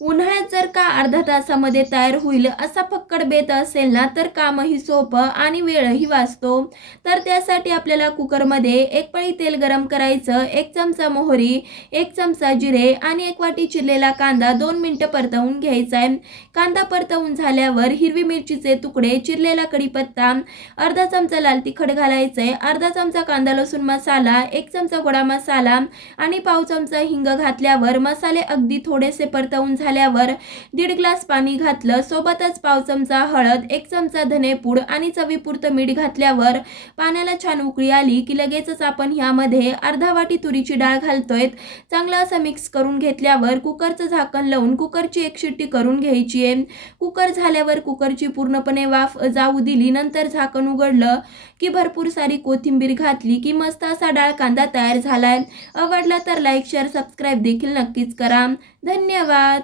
उन्हाळ्यात जर का अर्धा तासामध्ये तयार होईल असा फक्कड बेत असेल ना तर कामही सोपं आणि वेळही वाचतो. तर त्यासाठी आपल्याला कुकरमध्ये एक पळी तेल गरम करायचं एक चमचा मोहरी एक चमचा जिरे आणि एक वाटी चिरलेला कांदा दोन मिनटं परतवून घ्यायचा आहे. कांदा परतवून झाल्यावर हिरवी मिरचीचे तुकडे चिरलेला कढीपत्ता अर्धा चमचा लाल तिखट घालायचं आहे. अर्धा चमचा कांदा लसूण मसाला एक चमचा गोडा मसाला आणि पाव चमचा हिंग घातल्यावर मसाले अगदी थोडेसे परतवून झाल्यावर दीड ग्लास पाणी घातलं सोबतच पाव चमचा हळद एक चमचा धनेपूड आणि चवीपुरतं मीठ घातल्यावर पाण्याला छान उकळी आली की लगेचच आपण ह्यामध्ये अर्धा वाटी तुरीची डाळ घालतोय. चांगलं असं मिक्स करून घेतल्यावर कुकरचं झाकण लावून कुकरची एक शिट्टी करून घ्यायची आहे. कुकर झाल्यावर कुकरची पूर्णपणे वाफ जाऊ दिली नंतर झाकण उघडलं की भरपूर सारी कोथिंबीर घातली की मस्त असा डाळ कांदा तयार झालाय. आवडला तर लाईक शेअर सबस्क्राईब देखील नक्कीच करा. धन्यवाद!